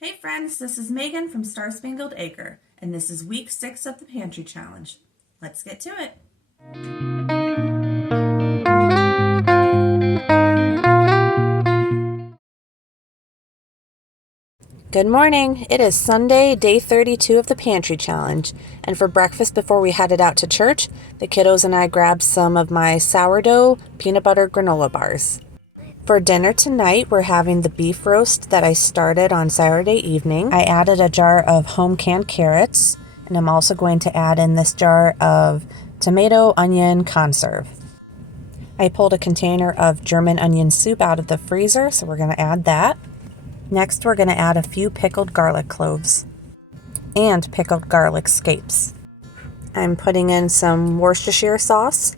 Hey friends, this is Megan from Star Spangled Acre, and this is week 6 of the Pantry Challenge. Let's get to it. Good morning. It is Sunday, day 32 of the Pantry Challenge, and for breakfast before we headed out to church, the kiddos and I grabbed some of my sourdough peanut butter granola bars. For dinner tonight, we're having the beef roast that I started on Saturday evening. I added a jar of home canned carrots, and I'm also going to add in this jar of tomato onion conserve. I pulled a container of German onion soup out of the freezer, so we're going to add that. Next, we're going to add a few pickled garlic cloves and pickled garlic scapes. I'm putting in some Worcestershire sauce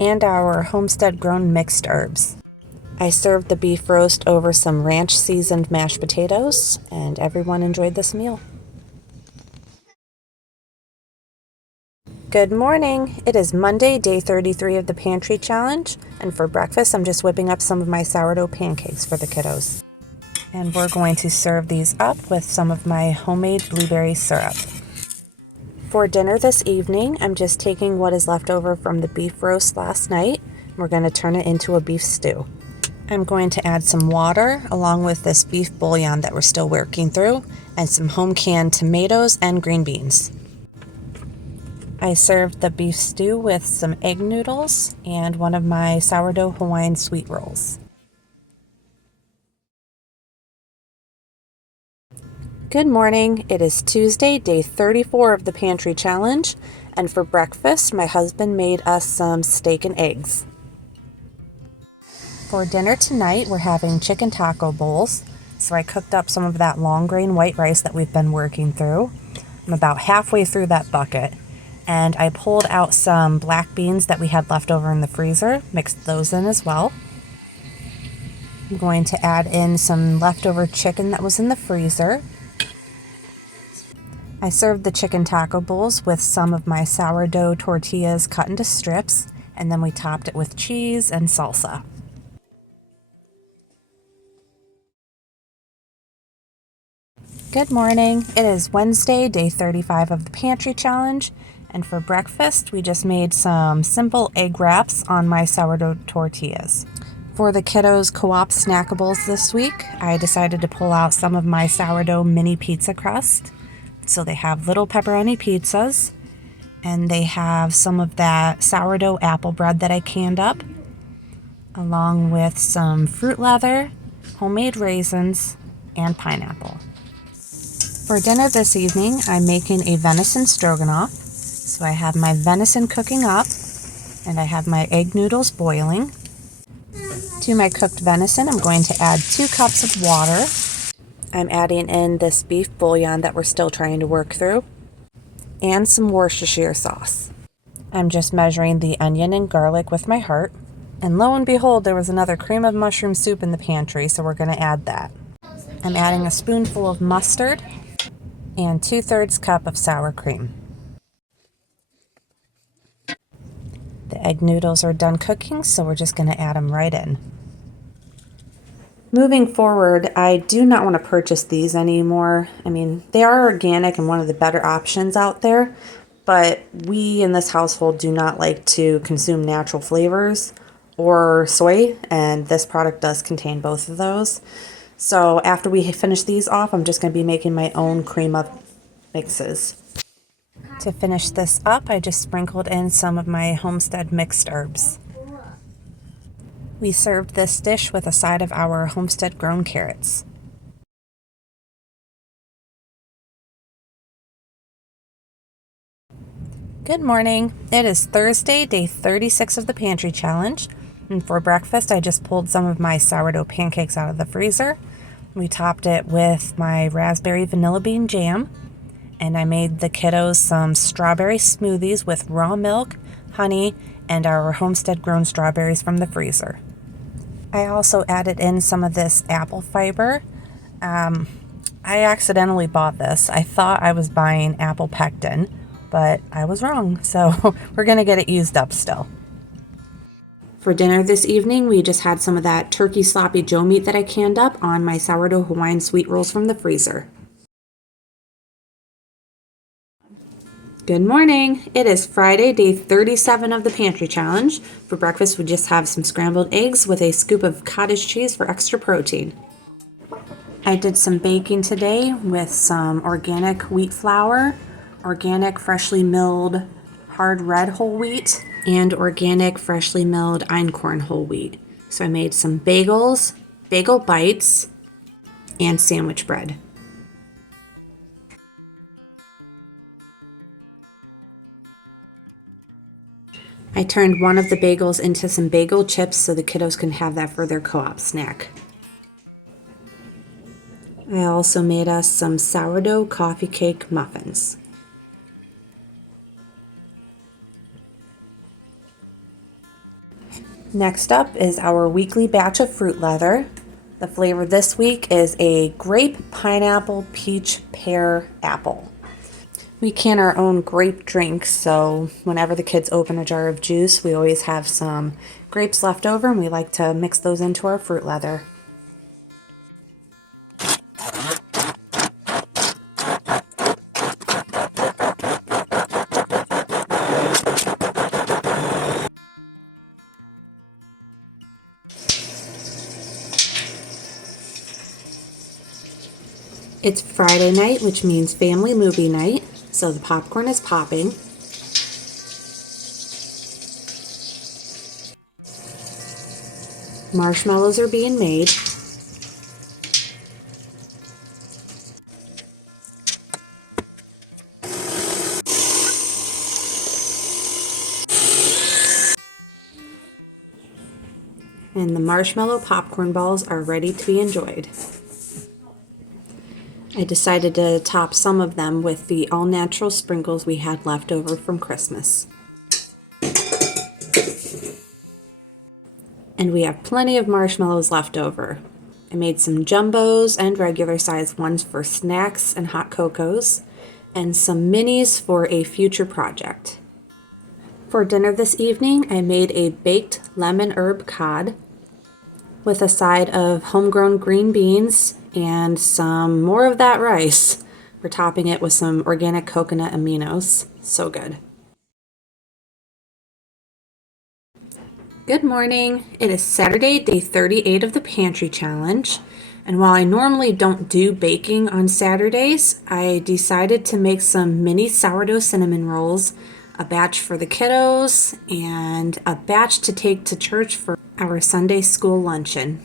and our homestead grown mixed herbs. I served the beef roast over some ranch seasoned mashed potatoes, and everyone enjoyed this meal. Good morning. It is Monday, day 33 of the Pantry Challenge, and for breakfast I'm just whipping up some of my sourdough pancakes for the kiddos. And we're going to serve these up with some of my homemade blueberry syrup. For dinner this evening, I'm just taking what is left over from the beef roast last night. We're going to turn it into a beef stew. I'm going to add some water along with this beef bouillon that we're still working through and some home canned tomatoes and green beans. I served the beef stew with some egg noodles and one of my sourdough Hawaiian sweet rolls. Good morning. It is Tuesday, day 34 of the Pantry Challenge, and for breakfast, my husband made us some steak and eggs. For dinner tonight, we're having chicken taco bowls. So I cooked up some of that long grain white rice that we've been working through. I'm about halfway through that bucket. And I pulled out some black beans that we had left over in the freezer, mixed those in as well. I'm going to add in some leftover chicken that was in the freezer. I served the chicken taco bowls with some of my sourdough tortillas cut into strips, and then we topped it with cheese and salsa. Good morning. It is Wednesday, day 35 of the Pantry Challenge, and for breakfast, we just made some simple egg wraps on my sourdough tortillas. For the kiddos' co-op snackables this week, I decided to pull out some of my sourdough mini pizza crust. So they have little pepperoni pizzas, and they have some of that sourdough apple bread that I canned up, along with some fruit leather, homemade raisins, and pineapple. For dinner this evening, I'm making a venison stroganoff. So I have my venison cooking up, and I have my egg noodles boiling. To my cooked venison, I'm going to add 2 cups of water. I'm adding in this beef bouillon that we're still trying to work through, and some Worcestershire sauce. I'm just measuring the onion and garlic with my heart, and lo and behold, there was another cream of mushroom soup in the pantry, so we're going to add that. I'm adding a spoonful of mustard and 2/3 cup of sour cream. The egg noodles are done cooking, so we're just going to add them right in. Moving forward, I do not want to purchase these anymore. I mean, they are organic and one of the better options out there, but we in this household do not like to consume natural flavors or soy, and this product does contain both of those. So after we finish these off, I'm just going to be making my own cream of mixes. To finish this up, I just sprinkled in some of my homestead mixed herbs. We served this dish with a side of our homestead grown carrots. Good morning. It is Thursday, day 36 of the Pantry Challenge, and for breakfast I just pulled some of my sourdough pancakes out of the freezer. We topped it with my raspberry vanilla bean jam, and I made the kiddos some strawberry smoothies with raw milk, honey, and our homestead grown strawberries from the freezer. I also added in some of this apple fiber. I accidentally bought this. I thought I was buying apple pectin, but I was wrong, so we're going to get it used up still. For dinner this evening, we just had some of that turkey sloppy joe meat that I canned up on my sourdough Hawaiian sweet rolls from the freezer. Good morning! It is Friday, day 37 of the Pantry Challenge. For breakfast, we just have some scrambled eggs with a scoop of cottage cheese for extra protein. I did some baking today with some organic wheat flour, organic freshly milled hard red whole wheat, and organic freshly milled einkorn whole wheat. So I made some bagels, bagel bites, and sandwich bread. I turned one of the bagels into some bagel chips so the kiddos can have that for their co-op snack. I also made us some sourdough coffee cake muffins. Next up is our weekly batch of fruit leather. The flavor this week is a grape, pineapple, peach, pear, apple. We can our own grape drinks, so whenever the kids open a jar of juice, we always have some grapes left over and we like to mix those into our fruit leather. It's Friday night, which means family movie night, so the popcorn is popping. Marshmallows are being made. And the marshmallow popcorn balls are ready to be enjoyed. I decided to top some of them with the all-natural sprinkles we had left over from Christmas. And we have plenty of marshmallows left over. I made some jumbos and regular size ones for snacks and hot cocos, and some minis for a future project. For dinner this evening, I made a baked lemon herb cod with a side of homegrown green beans and some more of that rice. We're topping it with some organic coconut aminos. So good. Good morning. It is Saturday, day 38 of the Pantry Challenge. And while I normally don't do baking on Saturdays, I decided to make some mini sourdough cinnamon rolls, a batch for the kiddos, and a batch to take to church for our Sunday school luncheon.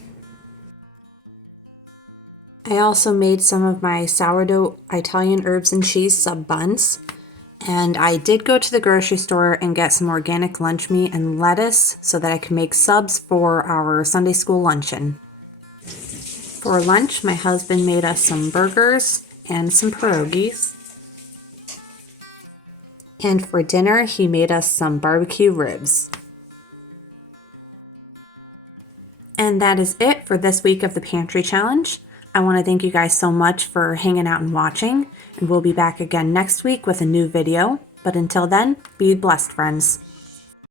I also made some of my sourdough Italian herbs and cheese sub buns. And I did go to the grocery store and get some organic lunch meat and lettuce so that I can make subs for our Sunday school luncheon. For lunch, my husband made us some burgers and some pierogies. And for dinner, he made us some barbecue ribs. And that is it for this week of the Pantry Challenge. I want to thank you guys so much for hanging out and watching, and we'll be back again next week with a new video. But until then, be blessed, friends.